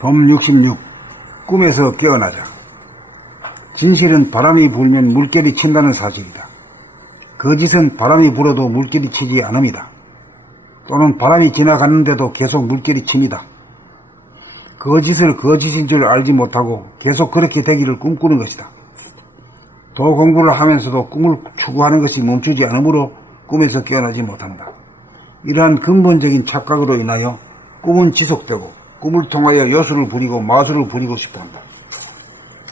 범 66. 꿈에서 깨어나자. 진실은 바람이 불면 물결이 친다는 사실이다. 거짓은 바람이 불어도 물결이 치지 않습니다. 또는 바람이 지나갔는데도 계속 물결이 칩니다. 거짓을 거짓인 줄 알지 못하고 계속 그렇게 되기를 꿈꾸는 것이다. 도 공부를 하면서도 꿈을 추구하는 것이 멈추지 않으므로 꿈에서 깨어나지 못한다. 이러한 근본적인 착각으로 인하여 꿈은 지속되고 꿈을 통하여 여수를 부리고 마술을 부리고 싶어한다.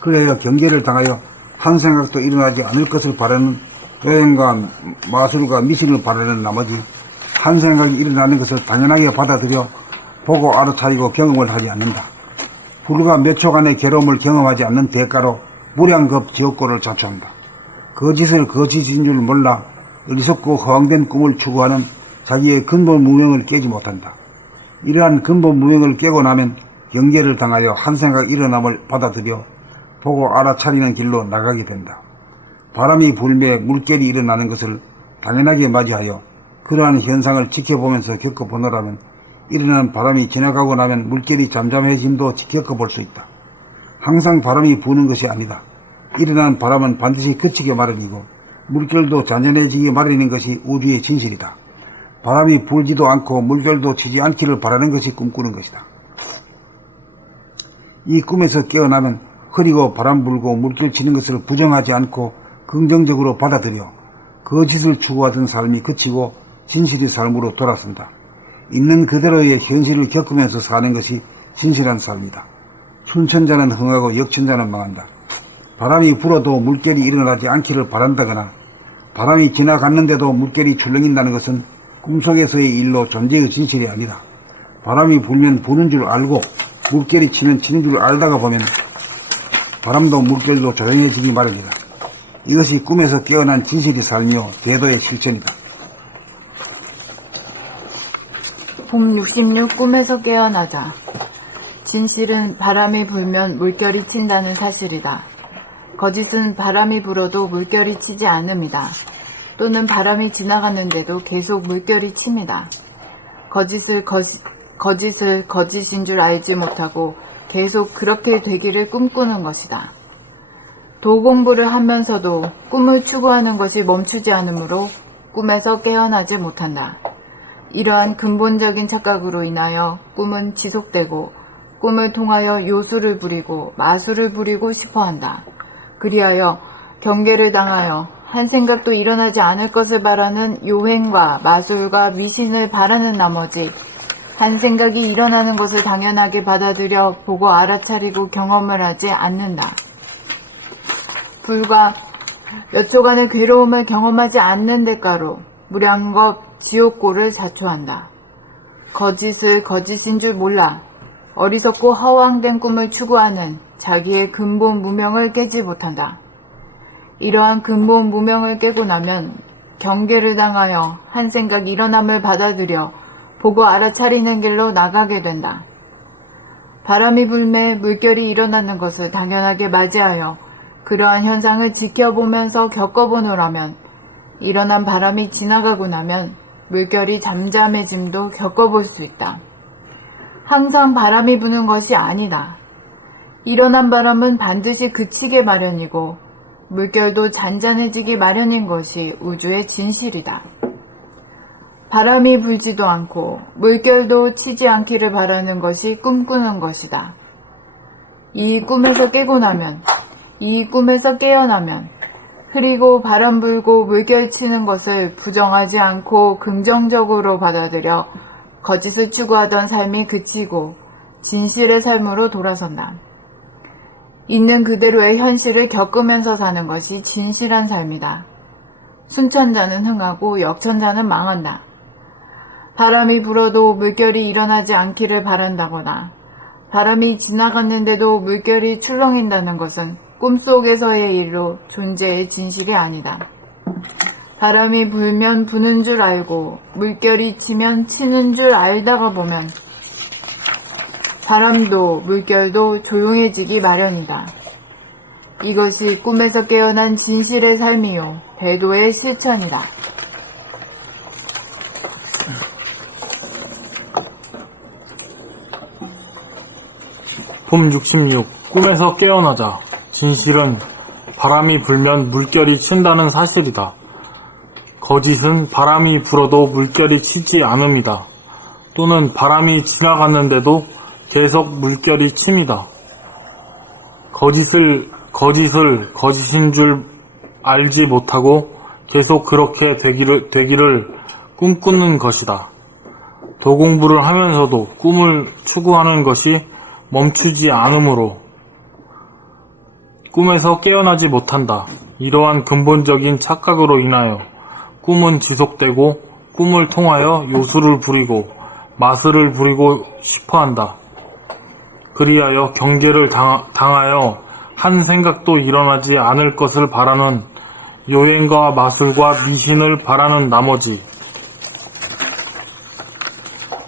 그래야 경계를 당하여 한 생각도 일어나지 않을 것을 바라는 여행과 마술과 미신을 바라는 나머지 한 생각이 일어나는 것을 당연하게 받아들여 보고 알아차리고 경험을 하지 않는다. 불과 몇 초간의 괴로움을 경험하지 않는 대가로 무량겁 지옥고를 자초한다. 거짓을 거짓인 줄 몰라 어리석고 허황된 꿈을 추구하는 자기의 근본 무명을 깨지 못한다. 이러한 근본 무명을 깨고 나면 경계를 당하여 한 생각 일어남을 받아들여 보고 알아차리는 길로 나가게 된다. 바람이 불며 물결이 일어나는 것을 당연하게 맞이하여 그러한 현상을 지켜보면서 겪어보노라면 일어나는 바람이 지나가고 나면 물결이 잠잠해짐도 겪어볼 수 있다. 항상 바람이 부는 것이 아니다. 일어나는 바람은 반드시 그치기 마련이고 물결도 잔잔해지기 마련인 것이 우주의 진실이다. 바람이 불지도 않고 물결도 치지 않기를 바라는 것이 꿈꾸는 것이다. 이 꿈에서 깨어나면 흐리고 바람 불고 물결 치는 것을 부정하지 않고 긍정적으로 받아들여 거짓을 추구하던 삶이 그치고 진실의 삶으로 돌아선다. 있는 그대로의 현실을 겪으면서 사는 것이 진실한 삶이다. 순천자는 흥하고 역천자는 망한다. 바람이 불어도 물결이 일어나지 않기를 바란다거나 바람이 지나갔는데도 물결이 출렁인다는 것은 꿈속에서의 일로 존재의 진실이 아니다. 바람이 불면 부는 줄 알고 물결이 치면 치는 줄 알다가 보면 바람도 물결도 조용해지기 마련이다. 이것이 꿈에서 깨어난 진실의 삶이요 대도의 실천이다. 봄 66 꿈에서 깨어나자. 진실은 바람이 불면 물결이 친다는 사실이다. 거짓은 바람이 불어도 물결이 치지 않음이다. 또는 바람이 지나갔는데도 계속 물결이 칩니다. 거짓을 거짓인 줄 알지 못하고 계속 그렇게 되기를 꿈꾸는 것이다. 도 공부를 하면서도 꿈을 추구하는 것이 멈추지 않으므로 꿈에서 깨어나지 못한다. 이러한 근본적인 착각으로 인하여 꿈은 지속되고 꿈을 통하여 요술을 부리고 마술을 부리고 싶어한다. 그리하여 경계를 당하여 한 생각도 일어나지 않을 것을 바라는 요행과 마술과 미신을 바라는 나머지 한 생각이 일어나는 것을 당연하게 받아들여 보고 알아차리고 경험을 하지 않는다. 불과 몇 초간의 괴로움을 경험하지 않는 대가로 무량겁 지옥고를 자초한다. 거짓을 거짓인 줄 몰라 어리석고 허황된 꿈을 추구하는 자기의 근본 무명을 깨지 못한다. 이러한 근본 무명을 깨고 나면 경계를 당하여 한 생각 일어남을 받아들여 보고 알아차리는 길로 나가게 된다. 바람이 불매 물결이 일어나는 것을 당연하게 맞이하여 그러한 현상을 지켜보면서 겪어보노라면 일어난 바람이 지나가고 나면 물결이 잠잠해짐도 겪어볼 수 있다. 항상 바람이 부는 것이 아니다. 일어난 바람은 반드시 그치게 마련이고 물결도 잔잔해지기 마련인 것이 우주의 진실이다. 바람이 불지도 않고 물결도 치지 않기를 바라는 것이 꿈꾸는 것이다. 이 꿈에서 깨고 나면, 이 꿈에서 깨어나면 흐리고 바람 불고 물결 치는 것을 부정하지 않고 긍정적으로 받아들여 거짓을 추구하던 삶이 그치고 진실의 삶으로 돌아선다. 있는 그대로의 현실을 겪으면서 사는 것이 진실한 삶이다. 순천자는 흥하고 역천자는 망한다. 바람이 불어도 물결이 일어나지 않기를 바란다거나 바람이 지나갔는데도 물결이 출렁인다는 것은 꿈속에서의 일로 존재의 진실이 아니다. 바람이 불면 부는 줄 알고 물결이 치면 치는 줄 알다가 보면 바람도 물결도 조용해지기 마련이다. 이것이 꿈에서 깨어난 진실의 삶이요 대도의 실천이다. 봄 66. 꿈에서 깨어나자. 진실은 바람이 불면 물결이 친다는 사실이다. 거짓은 바람이 불어도 물결이 치지 않음이다. 또는 바람이 지나갔는데도 계속 물결이 칩니다. 거짓을 거짓인 줄 알지 못하고 계속 그렇게 되기를 꿈꾸는 것이다. 도공부를 하면서도 꿈을 추구하는 것이 멈추지 않으므로 꿈에서 깨어나지 못한다. 이러한 근본적인 착각으로 인하여 꿈은 지속되고 꿈을 통하여 요술을 부리고 마술을 부리고 싶어한다. 그리하여 경계를 당하여 한 생각도 일어나지 않을 것을 바라는 요행과 마술과 미신을 바라는 나머지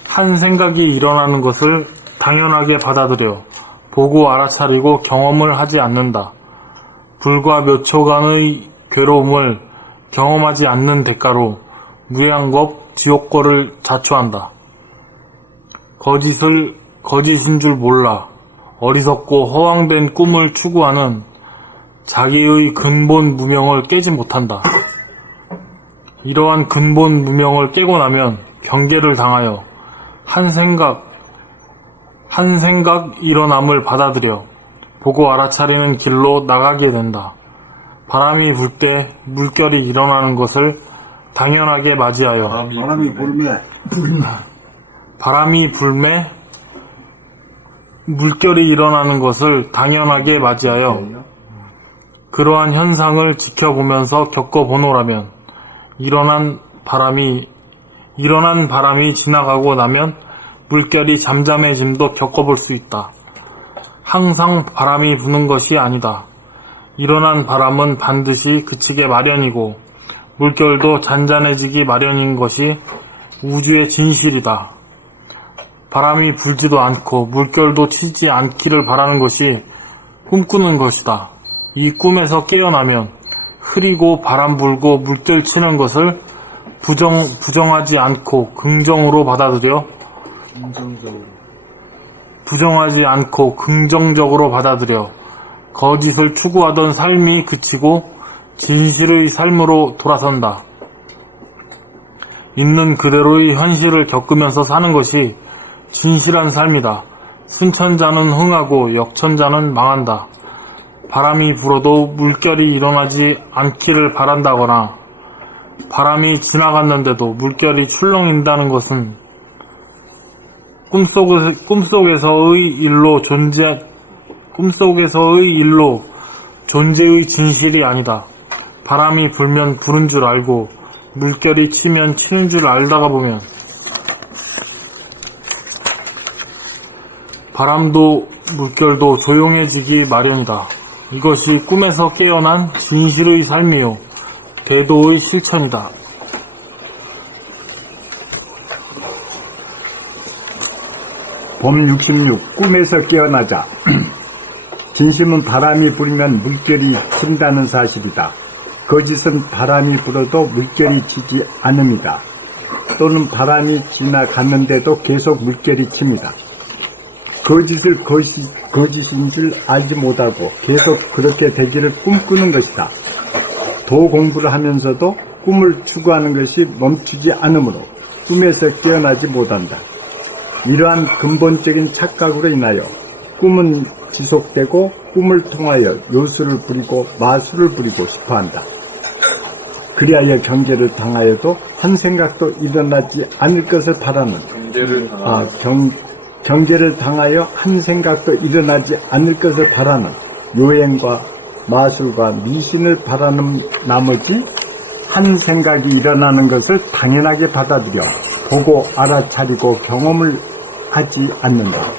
한 생각이 일어나는 것을 당연하게 받아들여 보고 알아차리고 경험을 하지 않는다. 불과 몇 초간의 괴로움을 경험하지 않는 대가로 무량겁 지옥고를 자초한다. 거짓인 줄 몰라 어리석고 허황된 꿈을 추구하는 자기의 근본 무명을 깨지 못한다. 이러한 근본 무명을 깨고 나면 경계를 당하여 한 생각 일어남을 받아들여 보고 알아차리는 길로 나가게 된다. 바람이 불 때 물결이 일어나는 것을 당연하게 맞이하여 바람이 불매 물결이 일어나는 것을 당연하게 맞이하여 그러한 현상을 지켜보면서 겪어보노라면 일어난 바람이 지나가고 나면 물결이 잠잠해짐도 겪어볼 수 있다. 항상 바람이 부는 것이 아니다. 일어난 바람은 반드시 그치게 마련이고 물결도 잔잔해지기 마련인 것이 우주의 진실이다. 바람이 불지도 않고 물결도 치지 않기를 바라는 것이 꿈꾸는 것이다. 이 꿈에서 깨어나면 흐리고 바람 불고 물결 치는 것을 부정하지 않고 긍정으로 받아들여 거짓을 추구하던 삶이 그치고 진실의 삶으로 돌아선다. 있는 그대로의 현실을 겪으면서 사는 것이 진실한 삶이다. 순천자는 흥하고 역천자는 망한다. 바람이 불어도 물결이 일어나지 않기를 바란다거나 바람이 지나갔는데도 물결이 출렁인다는 것은 꿈속에서의 일로 존재의 진실이 아니다. 바람이 불면 부는 줄 알고 물결이 치면 치는 줄 알다가 보면 바람도 물결도 조용해지기 마련이다. 이것이 꿈에서 깨어난 진실의 삶이요 대도의 실천이다. 봄 66. 꿈에서 깨어나자. 진심은 바람이 불면 물결이 친다는 사실이다. 거짓은 바람이 불어도 물결이 치지 않음이다. 또는 바람이 지나갔는데도 계속 물결이 칩니다. 거짓을 거짓인 줄 알지 못하고 계속 그렇게 되기를 꿈꾸는 것이다. 도 공부를 하면서도 꿈을 추구하는 것이 멈추지 않으므로 꿈에서 깨어나지 못한다. 이러한 근본적인 착각으로 인하여 꿈은 지속되고 꿈을 통하여 요술을 부리고 마술을 부리고 싶어한다. 그리하여 경계를 당하여도 한 생각도 일어나지 않을 것을 바라는 경계를 당하여 한 생각도 일어나지 않을 것을 바라는 요행과 마술과 미신을 바라는 나머지 한 생각이 일어나는 것을 당연하게 받아들여 보고 알아차리고 경험을 하지 않는다.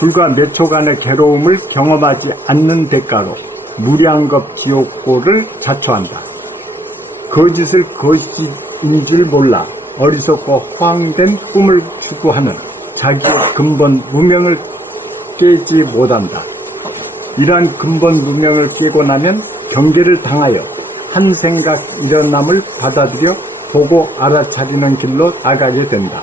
불과 몇 초간의 괴로움을 경험하지 않는 대가로 무량겁 지옥고를 자초한다. 거짓을 거짓인 줄 몰라 어리석고 허황된 꿈을 추구하는 자기의 근본 무명을 깨지 못한다. 이러한 근본 무명을 깨고 나면 경계를 당하여 한 생각 일어남을 받아들여 보고 알아차리는 길로 나가게 된다.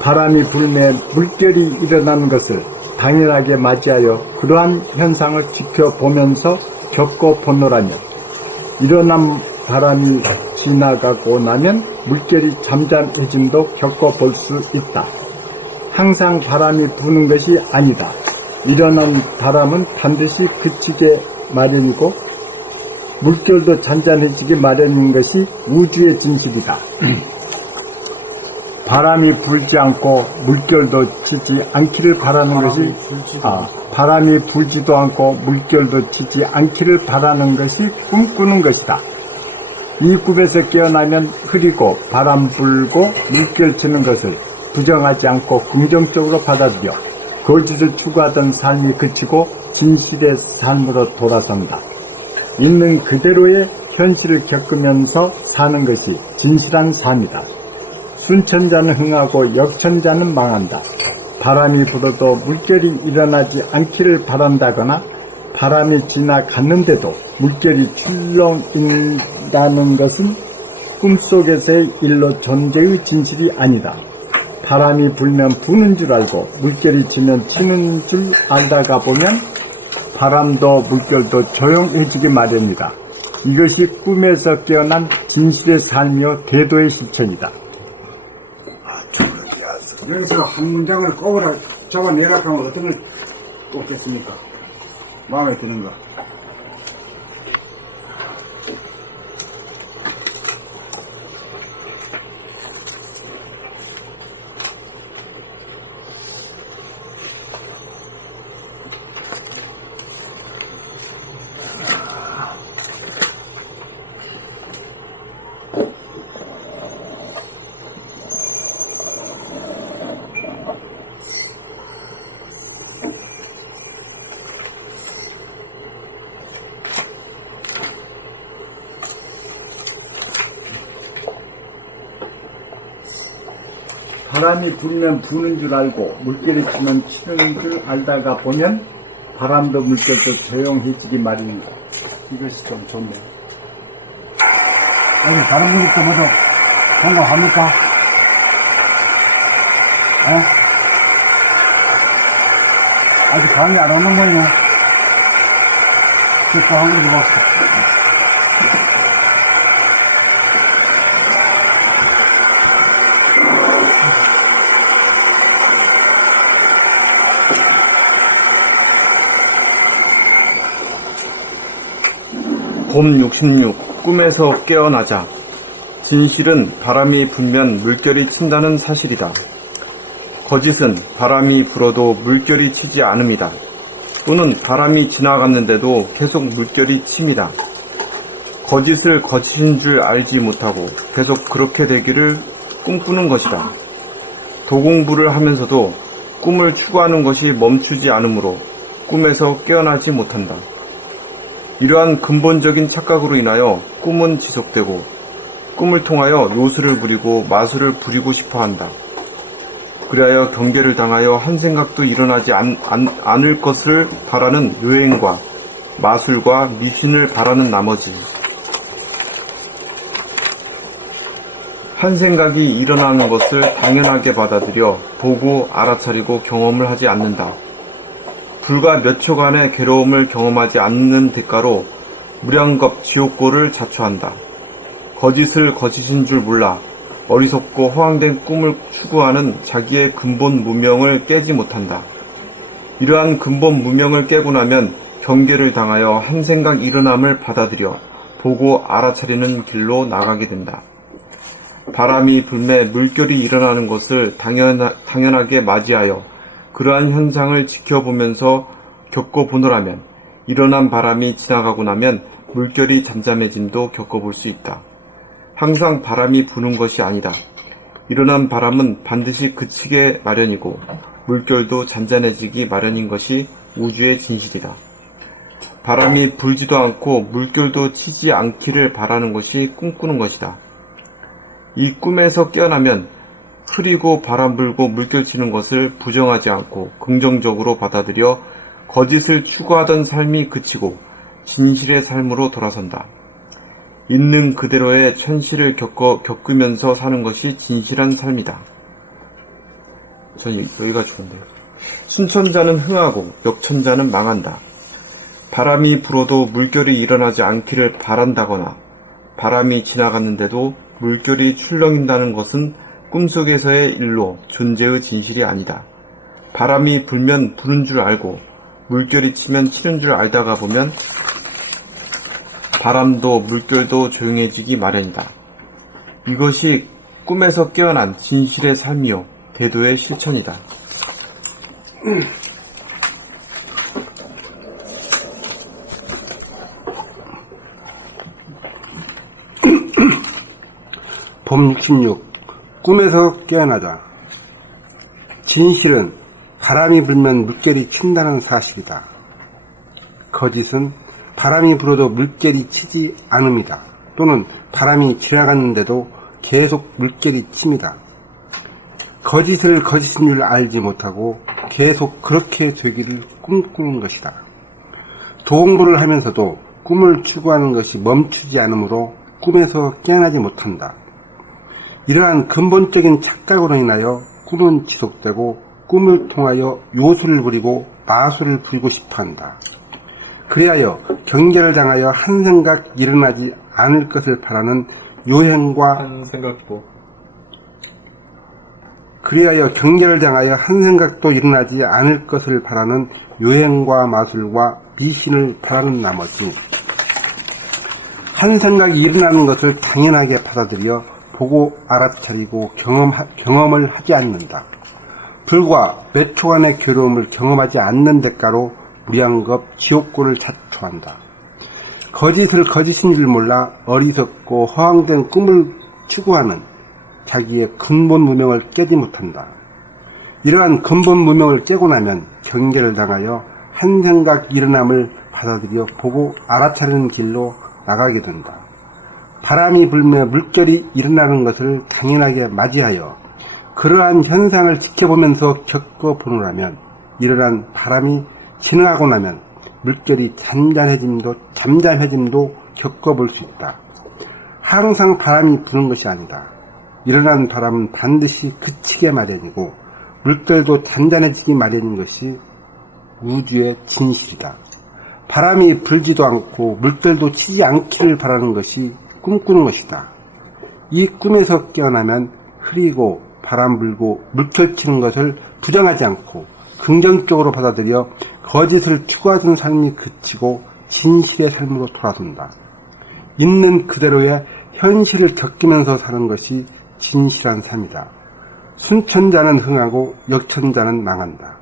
바람이 불매 물결이 일어나는 것을 당연하게 맞이하여 그러한 현상을 지켜보면서 겪어보노라면 일어난 바람이 지나가고 나면 물결이 잠잠해짐도 겪어볼 수 있다. 항상 바람이 부는 것이 아니다. 일어난 바람은 반드시 그치게 마련이고 물결도 잔잔해지기 마련인 것이 우주의 진실이다. 바람이 불지 않고 물결도 치지 않기를 바라는 것이 바람이 불지도 않고 물결도 치지 않기를 바라는 것이 꿈꾸는 것이다. 이 꿈에서 깨어나면 흐리고 바람 불고 물결 치는 것을 부정하지 않고 긍정적으로 받아들여 거짓을 추구하던 삶이 그치고 진실의 삶으로 돌아선다. 있는 그대로의 현실을 겪으면서 사는 것이 진실한 삶이다. 순천자는 흥하고 역천자는 망한다. 바람이 불어도 물결이 일어나지 않기를 바란다거나 바람이 지나갔는데도 물결이 출렁인다는 것은 꿈속에서의 일로 존재의 진실이 아니다. 바람이 불면 부는 줄 알고 물결이 치면 치는 줄 알다가 보면 바람도 물결도 조용해지기 마련이다. 이것이 꿈에서 깨어난 진실의 삶이요 대도의 실천이다. 여기서 한 문장을 잡아내라 하면 어떤 걸 꼽겠습니까? 마음에 드는 거. 바람이 불면 부는 줄 알고 물결이 치면 치는 줄 알다가 보면 바람도 물결도 조용해지기 마련이다. 이것이 좀 좋네요. 아니, 다른 분들도 모두 공부합니까? 아직 감이 안 오는 거요. 듣고 한 번 더 봅시다. 봄 66 꿈에서 깨어나자. 진실은 바람이 불면 물결이 친다는 사실이다. 거짓은 바람이 불어도 물결이 치지 않음이다. 또는 바람이 지나갔는데도 계속 물결이 칩니다. 거짓을 거짓인 줄 알지 못하고 계속 그렇게 되기를 꿈꾸는 것이다. 도공부를 하면서도 꿈을 추구하는 것이 멈추지 않으므로 꿈에서 깨어나지 못한다. 이러한 근본적인 착각으로 인하여 꿈은 지속되고 꿈을 통하여 요술을 부리고 마술을 부리고 싶어한다. 그리하여 경계를 당하여 한 생각도 일어나지 않을 것을 바라는 요행과 마술과 미신을 바라는 나머지 한 생각이 일어나는 것을 당연하게 받아들여 보고 알아차리고 경험을 하지 않는다. 불과 몇 초간의 괴로움을 경험하지 않는 대가로 무량겁 지옥고를 자초한다. 거짓을 거짓인 줄 몰라 어리석고 허황된 꿈을 추구하는 자기의 근본 무명을 깨지 못한다. 이러한 근본 무명을 깨고 나면 경계를 당하여 한 생각 일어남을 받아들여 보고 알아차리는 길로 나가게 된다. 바람이 불매 물결이 일어나는 것을 당연하게 맞이하여 그러한 현상을 지켜보면서 겪어보노라면 일어난 바람이 지나가고 나면 물결이 잠잠해짐도 겪어볼 수 있다. 항상 바람이 부는 것이 아니다. 일어난 바람은 반드시 그치게 마련이고 물결도 잔잔해지기 마련인 것이 우주의 진실이다. 바람이 불지도 않고 물결도 치지 않기를 바라는 것이 꿈꾸는 것이다. 이 꿈에서 깨어나면 흐리고 바람 불고 물결 치는 것을 부정하지 않고 긍정적으로 받아들여 거짓을 추구하던 삶이 그치고 진실의 삶으로 돌아선다. 있는 그대로의 현실을 겪으면서 사는 것이 진실한 삶이다. 전 여기가 좋은데요. 순천자는 흥하고 역천자는 망한다. 바람이 불어도 물결이 일어나지 않기를 바란다거나 바람이 지나갔는데도 물결이 출렁인다는 것은 꿈속에서의 일로 존재의 진실이 아니다. 바람이 불면 부는 줄 알고 물결이 치면 치는 줄 알다가 보면 바람도 물결도 조용해지기 마련이다. 이것이 꿈에서 깨어난 진실의 삶이요 대도의 실천이다. 봄 66. 꿈에서 깨어나자. 진실은 바람이 불면 물결이 친다는 사실이다. 거짓은 바람이 불어도 물결이 치지 않음이다. 또는 바람이 지나갔는데도 계속 물결이 칩니다. 거짓을 거짓인 줄 알지 못하고 계속 그렇게 되기를 꿈꾸는 것이다. 도공부를 하면서도 꿈을 추구하는 것이 멈추지 않으므로 꿈에서 깨어나지 못한다. 이러한 근본적인 착각으로 인하여 꿈은 지속되고 꿈을 통하여 요술을 부리고 마술을 부리고 싶어한다. 그리하여 경계를 당하여 한 생각 일어나지 않을 것을 바라는 요행과 그리하여 경계를 당하여 한 생각도 일어나지 않을 것을 바라는 요행과 마술과 미신을 바라는 나머지 한 생각이 일어나는 것을 당연하게 받아들여 보고 알아차리고 경험을 하지 않는다. 불과 몇 초간의 괴로움을 경험하지 않는 대가로 무량겁 지옥고를 자초한다. 거짓을 거짓인 줄 몰라 어리석고 허황된 꿈을 추구하는 자기의 근본 무명을 깨지 못한다. 이러한 근본 무명을 깨고 나면 경계를 당하여 한 생각 일어남을 받아들여 보고 알아차리는 길로 나가게 된다. 바람이 불며 물결이 일어나는 것을 당연하게 맞이하여 그러한 현상을 지켜보면서 겪어보느라면 일어난 바람이 지나가고 나면 물결이 잠잠해짐도 겪어볼 수 있다. 항상 바람이 부는 것이 아니다. 일어난 바람은 반드시 그치게 마련이고 물결도 잔잔해지기 마련인 것이 우주의 진실이다. 바람이 불지도 않고 물결도 치지 않기를 바라는 것이 꿈꾸는 것이다. 이 꿈에서 깨어나면 흐리고 바람 불고 물결 치는 것을 부정하지 않고 긍정적으로 받아들여 거짓을 추구하던 삶이 그치고 진실의 삶으로 돌아선다. 있는 그대로의 현실을 겪으면서 사는 것이 진실한 삶이다. 순천자는 흥하고 역천자는 망한다.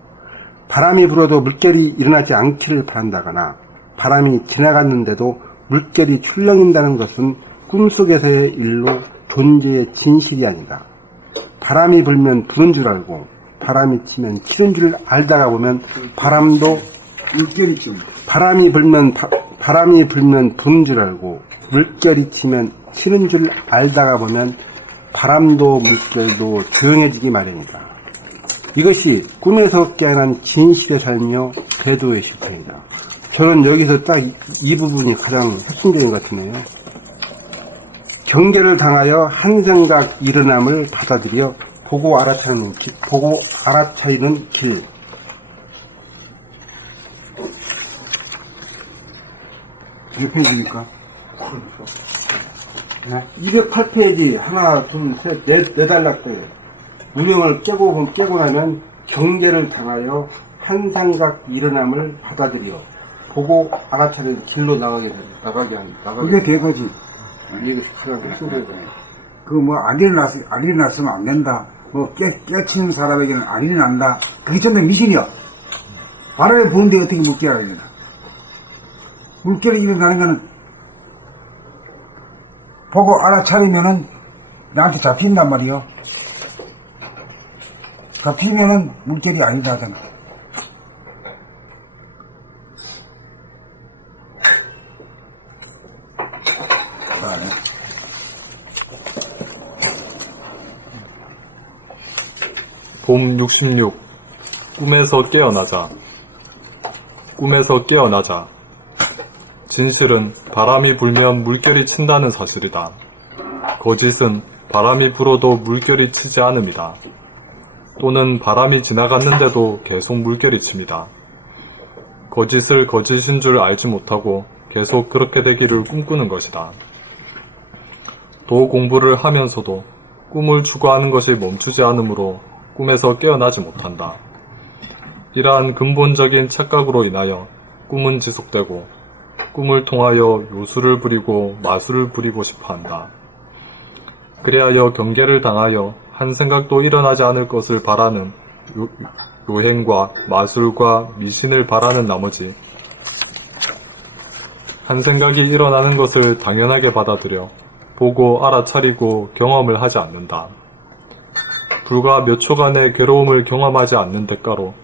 바람이 불어도 물결이 일어나지 않기를 바란다거나 바람이 지나갔는데도 물결이 출렁인다는 것은 꿈속에서의 일로 존재의 진실이 아니다. 바람이 불면 부는 줄 알고 바람이 치면 치는 줄 알다가 보면 바람도 물결이 칩니다. 바람이 불면 부는 줄 알고 물결이 치면 치는 줄 알다가 보면 바람도 물결도 조용해지기 마련이다. 이것이 꿈에서 깨어난 진실의 삶이요 궤도의 실천이다. 저는 여기서 딱 이 부분이 가장 핵심적인 것 같으네요. 경계를 당하여 한 생각 일어남을 받아들여 보고 알아차리는 길. 몇 페이지입니까? 208페이지 하나 둘셋 네달락 거예요. 무명을 깨고 나면 경계를 당하여 한 생각 일어남을 받아들여 보고 알아차리는 길로 나가게 그게 대거지. 이것이 가장 핵심적인 거예요. 안 일어났으면 안 된다. 깨치는 사람에게는 안 일어난다. 그게 전부 미신이야. 바람에 부는데 어떻게 물결이 일어나? 물결이 일어나는 거는 보고 알아차리면은 나한테 잡힌단 말이요. 잡히면은 물결이 아니다잖아. 봄 66. 꿈에서 깨어나자. 진실은 바람이 불면 물결이 친다는 사실이다. 거짓은 바람이 불어도 물결이 치지 않음이다. 또는 바람이 지나갔는데도 계속 물결이 칩니다. 거짓을 거짓인 줄 알지 못하고 계속 그렇게 되기를 꿈꾸는 것이다. 도 공부를 하면서도 꿈을 추구하는 것이 멈추지 않으므로 꿈에서 깨어나지 못한다. 이러한 근본적인 착각으로 인하여 꿈은 지속되고 꿈을 통하여 요술을 부리고 마술을 부리고 싶어한다. 그리하여 경계를 당하여 한 생각도 일어나지 않을 것을 바라는 요행과 마술과 미신을 바라는 나머지 한 생각이 일어나는 것을 당연하게 받아들여 보고 알아차리고 경험을 하지 않는다. 불과 몇 초간의 괴로움을 경험하지 않는 대가로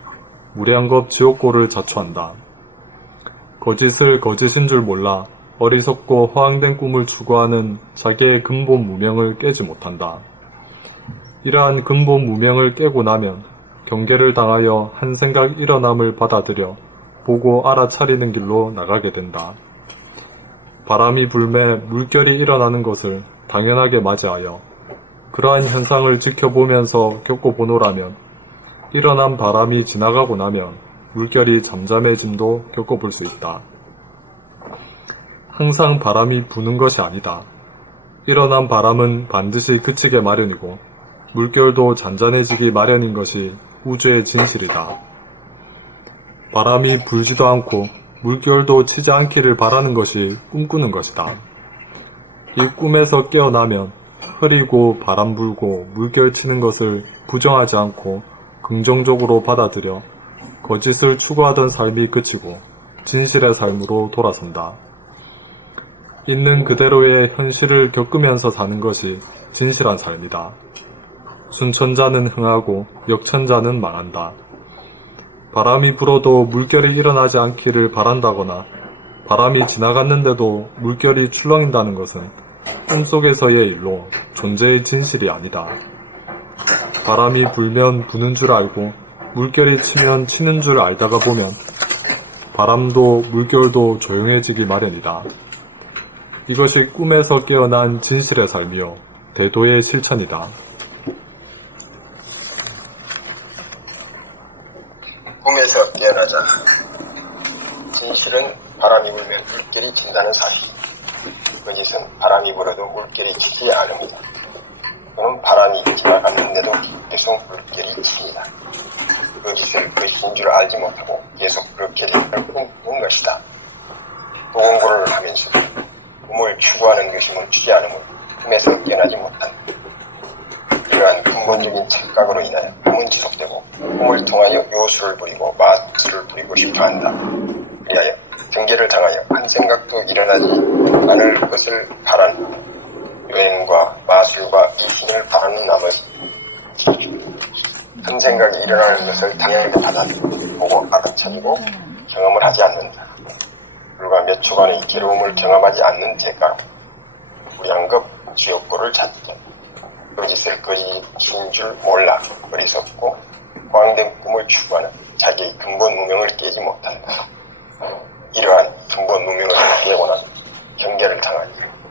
무량겁 지옥고를 자초한다. 거짓을 거짓인 줄 몰라 어리석고 허황된 꿈을 추구하는 자기의 근본 무명을 깨지 못한다. 이러한 근본 무명을 깨고 나면 경계를 당하여 한 생각 일어남을 받아들여 보고 알아차리는 길로 나가게 된다. 바람이 불매 물결이 일어나는 것을 당연하게 맞이하여 그러한 현상을 지켜보면서 겪어보노라면 일어난 바람이 지나가고 나면 물결이 잠잠해짐도 겪어볼 수 있다. 항상 바람이 부는 것이 아니다. 일어난 바람은 반드시 그치게 마련이고 물결도 잔잔해지기 마련인 것이 우주의 진실이다. 바람이 불지도 않고 물결도 치지 않기를 바라는 것이 꿈꾸는 것이다. 이 꿈에서 깨어나면 흐리고 바람 불고 물결 치는 것을 부정하지 않고 긍정적으로 받아들여 거짓을 추구하던 삶이 그치고 진실의 삶으로 돌아선다. 있는 그대로의 현실을 겪으면서 사는 것이 진실한 삶이다. 순천자는 흥하고 역천자는 망한다. 바람이 불어도 물결이 일어나지 않기를 바란다거나 바람이 지나갔는데도 물결이 출렁인다는 것은 꿈속에서의 일로 존재의 진실이 아니다. 바람이 불면 부는 줄 알고 물결이 치면 치는 줄 알다가 보면 바람도 물결도 조용해지기 마련이다. 이것이 꿈에서 깨어난 진실의 삶이요 대도의 실천이다. 꿈에서 깨어나자. 진실은 바람이 불면 물결이 친다는 사실. 거짓은 바람이 불어도 물결이 치지 않습니다. 또는 바람이 지나갔는데도 계속 물결이 칩니다. 거짓을 거짓인 줄 알지 못하고 계속 그렇게 되기를 꿈꾸는 것이다. 도 공부를 하면서 꿈을 추구하는 것이 멈추지 않으므로 꿈에서 깨어나지 못한다. 이러한 근본적인 착각으로 인하여 꿈은 지속되고 꿈을 통하여 요술을 부리고 마술을 부리고 싶어한다. 그리하여 경계를 당하여 한 생각도 일어나지 않을 것을 바라는 여행과 마술과 미신을 바라는 나머지 한 생각이 일어나는 것을 당연하게 받아들이고 보고 알아차리고 경험을 하지 않는다. 불과 몇 초간의 괴로움을 경험하지 않는 대가로 무량겁 지옥고를 찾던 거짓을 거짓인 줄 몰라 어리석고 허황된 꿈을 추구하는 자기의 근본 무명을 깨지 못한다. 이러한 근본 무명을 깨고는 경계를 당하여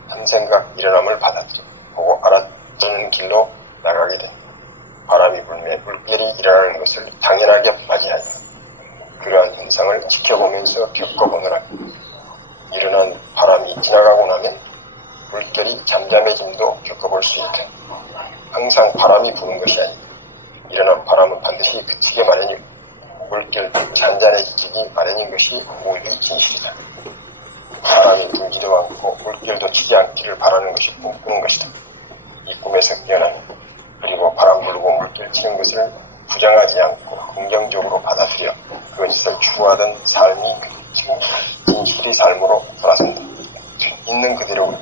한 생각 일어남을 받아들여 보고 알아듣는 길로 나가게 된다. 바람이 불면 물결이 일어나는 것을 당연하게 맞이하여 그러한 현상을 지켜보면서 겪어보느라 일어난 바람이 지나가고 나면 물결이 잠잠해짐도 겪어볼 수 있다. 항상 바람이 부는 것이 아니고 일어난 바람은 반드시 그치게 마련이고 물결도 잔잔해지기 마련인 것이 우주의 진실이다. 바람이 불지도 않고 물결도 치지 않기를 바라는 것이 꿈꾸는 것이다. 이 꿈에서 깨어나면 그리고 바람 불고 물결 치는 것을 부정하지 않고 긍정적으로 받아들여 그것을 추구하던 삶이 진실의 삶으로 돌아선다. 있는 그대로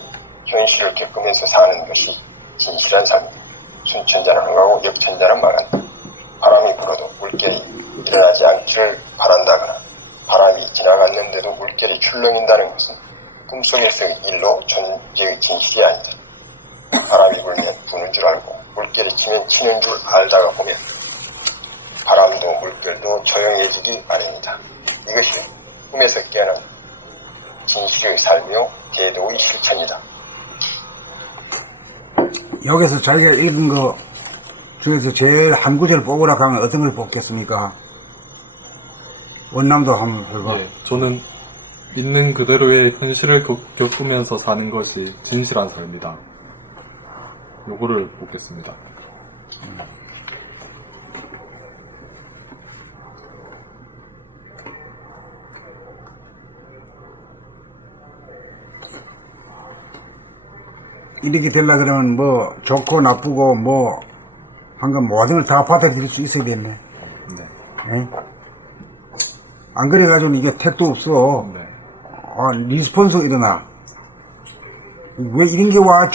현실을 겪으면서 사는 것이 진실한 삶이다. 순천자는 흥하고 역천자는 망한다. 바람이 불어도 물결이 일어나지 않기를 바란다거나 바람이 지나갔는데도 물결이 출렁인다는 것은 꿈속에서의 일로 존재의 진실이 아니다. 바람이 불면 부는 줄 알고 물결이 치면 치는 줄 알다가 보면 바람도 물결도 조용해지기 마련이다. 이것이 꿈에서 깨어난 진실의 삶이요 대도의 실천이다. 여기서 자기가 읽은 거 중에서 제일 한 구절 뽑으라 하면 어떤 걸 뽑겠습니까? 원남도 한번 해봐. 예, 저는 있는 그대로의 현실을 겪으면서 사는 것이 진실한 삶이다. 요거를 보겠습니다. 이렇게 되려 그러면 뭐 좋고 나쁘고 뭐 한 건 모든 걸 다 받아들일 수 있어야 되네. 예? 안 그래가지고 이게 택도 없어. 네. 리스폰스 일어나. 왜 이런 게 와?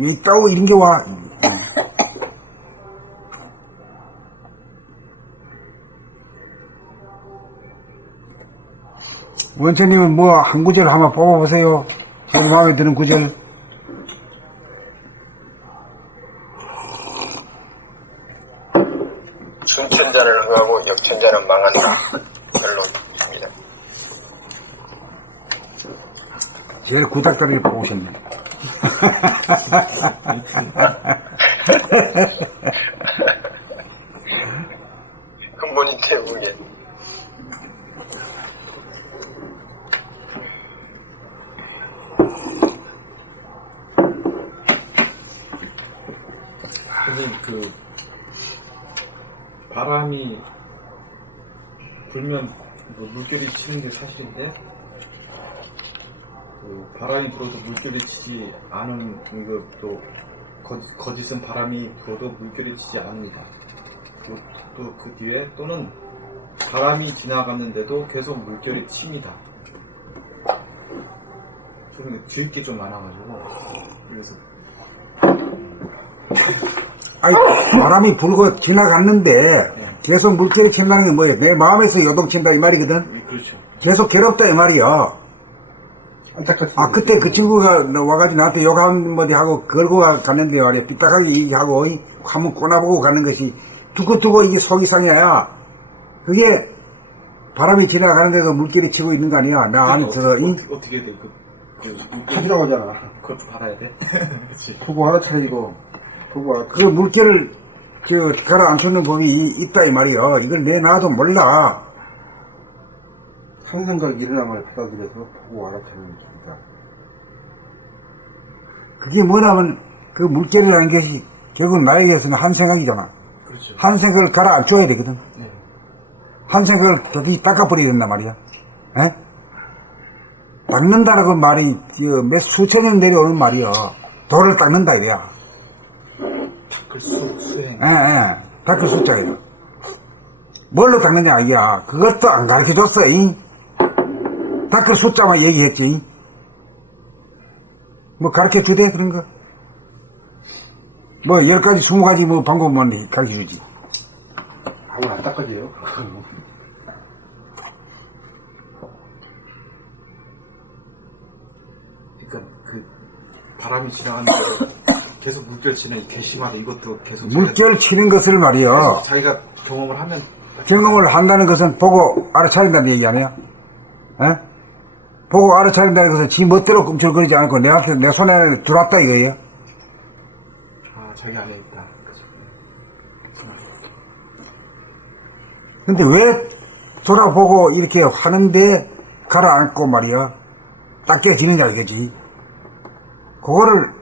왜 있다고 이런 게 와? 원천님은 뭐 한 구절 한번 뽑아보세요. 제일 마음에 드는 구절. 순천자는 흥하고 역천자는 망한다. 결론입니다. 제일 구닥다리를 뽑으셨네. 근본이 태우게. 선생님, 바람이 불면 물결이 치는 게 사실인데, 바람이 불어도 물결이 치지 않은 또 거짓은 바람이 불어도 물결이 치지 않습니다. 또 그 뒤에 또는 바람이 지나갔는데도 계속 물결이 칩니다. 저는 뒤에 게 좀 많아가지고 그래서 바람이 불고 지나갔는데 계속 물결이 친다는 게 뭐예요? 내 마음에서 요동친다 이 말이거든. 그렇죠. 계속 괴롭다 이 말이야. 그때 그 친구가 와가지고 나한테 욕 한마디 하고 걸고 갔는데 말이야. 삐딱하게 얘기하고 한번 꼬나보고 가는 것이 두고두고 이게 속이 상해야. 그게 바람이 지나가는데도 물결이 치고 있는 거 아니야. 나 안에 들어. 어떻게 돼? 하지라고 하잖아. 그것도 받아야 돼? 그치. 보고 알아차리고, 그 물결을 가라앉히는 법이 있다 이 말이야. 이걸 내놔도 몰라. 상생각 일어남을 받아들여서 보고 알아차리는 것입니다. 그게 뭐냐면 그 물결이라는 것이 결국 나에게서는 한 생각이잖아. 그렇죠. 한 생각을 가라앉혀야 되거든. 네. 한 생각을 도대체 닦아버려야 된단 말이야. 에? 닦는다라고 말이 몇 수천 년 내려오는 말이야. 돌을 닦는다 이거야. 수행. 닦을 숫자예요. 뭘로 닦느냐 이거야. 그것도 안 가르쳐줬어. 닦을 숫자만 얘기했지. 뭐 가르쳐주대 그런 거. 뭐 10가지 20가지 뭐 방법만 가르쳐주지. 하고 안 닦아져요. 그러니까 바람이 지나가는데 계속 물결 치는 이 괘씸하다 이것도 계속 물결 치는 것을 말이야. 자기가 경험을 하면 경험을 한다는 것은 보고 알아차린다는 얘기 아니야? 에? 보고 알아차린다는 것은 지 멋대로 꿈틀거리지 않고 내 손에 들어왔다 이거예요. 자기 안에 있다. 근데 왜 돌아보고 이렇게 하는데 가라앉고 말이야 닦여지느냐 이거지. 그거를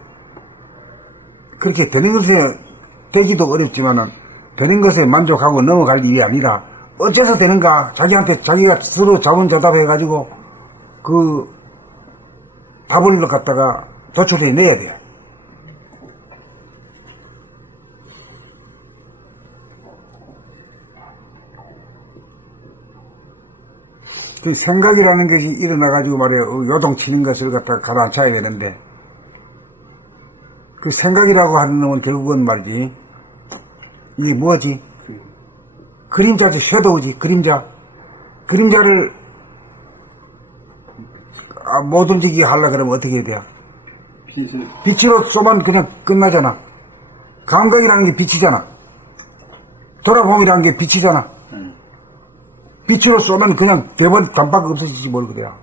그렇게 되는 것에 되기도 어렵지만은 되는 것에 만족하고 넘어갈 일이 아니라 어째서 되는가 자기한테 자기가 스스로 자문자답해가지고 그 답을 갖다가 도출해내야 돼. 그 생각이라는 것이 일어나가지고 말이에요. 요동치는 것을 갖다가 가라앉혀야 되는데 그 생각이라고 하는 놈은 결국은 말이지 이게 뭐지? 그림자지. 섀도우지. 그림자를 못 움직이게 하려고 그러면 어떻게 해야 돼요? 빛으로 쏘면 그냥 끝나잖아. 감각이라는 게 빛이잖아. 돌아봄이라는 게 빛이잖아. 빛으로 쏘면 그냥 대번 단박 없어지지 뭘 그래야.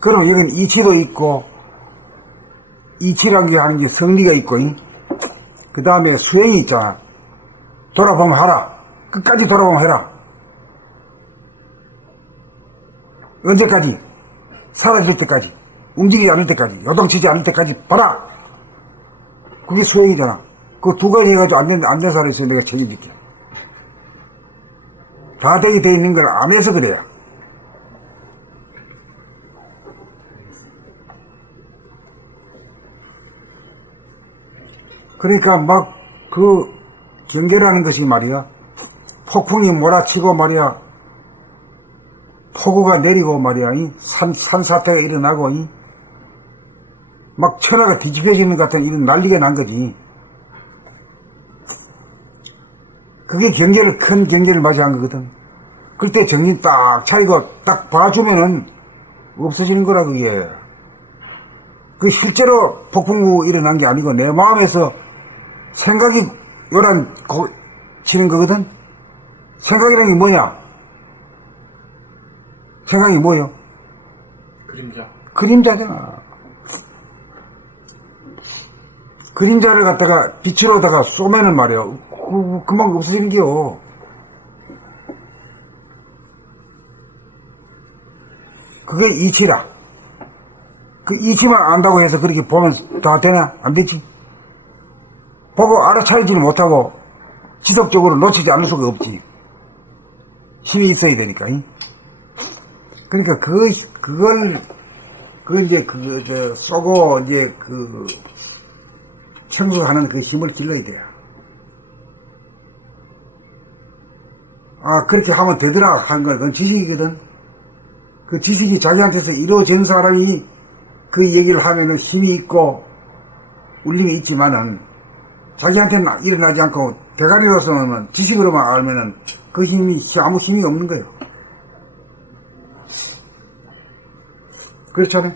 그럼 여기는 이치도 있고, 이치란 게 하는 게 성리가 있고, 그 다음에 수행이 있잖아. 돌아보면 하라. 끝까지 돌아보면 해라. 언제까지? 사라질 때까지. 움직이지 않을 때까지. 요동치지 않을 때까지 봐라. 그게 수행이잖아. 그 두 가지 해가지고 안 된 사람이 있어요. 내가 책임질게. 다 되게 돼 있는 걸 안 해서 그래요. 그러니까 막 그 경계라는 것이 말이야. 폭풍이 몰아치고 말이야. 폭우가 내리고 말이야. 산사태가 일어나고 막 천하가 뒤집혀지는 것 같은 이런 난리가 난 거지. 그게 큰 경계를 맞이한 거거든. 그때 정신 딱 차리고 딱 봐주면은 없어지는 거라 그게. 그 실제로 폭풍우 일어난 게 아니고 내 마음에서 생각이 요란 치는 거거든. 생각이란 게 뭐냐? 생각이 뭐요? 그림자잖아. 그림자를 갖다가 빛으로다가 쏘면은 말이야. 금방 없어지는 게요. 그게 이치라. 그 이치만 안다고 해서 그렇게 보면 다 되나? 안 되지. 보고 알아차리지는 못하고 지속적으로 놓치지 않을 수가 없지. 힘이 있어야 되니까. 그러니까 그걸 이제 쏘고 이제 청소하는 그 힘을 길러야 돼요. 아, 그렇게 하면 되더라 하는 건 그건 지식이거든. 그 지식이 자기한테서 이루어진 사람이 그 얘기를 하면은 힘이 있고 울림이 있지만은 자기한테는 일어나지 않고 대가리로서는 지식으로만 알면은 그 힘이 아무 힘이 없는 거예요. 그렇잖아요.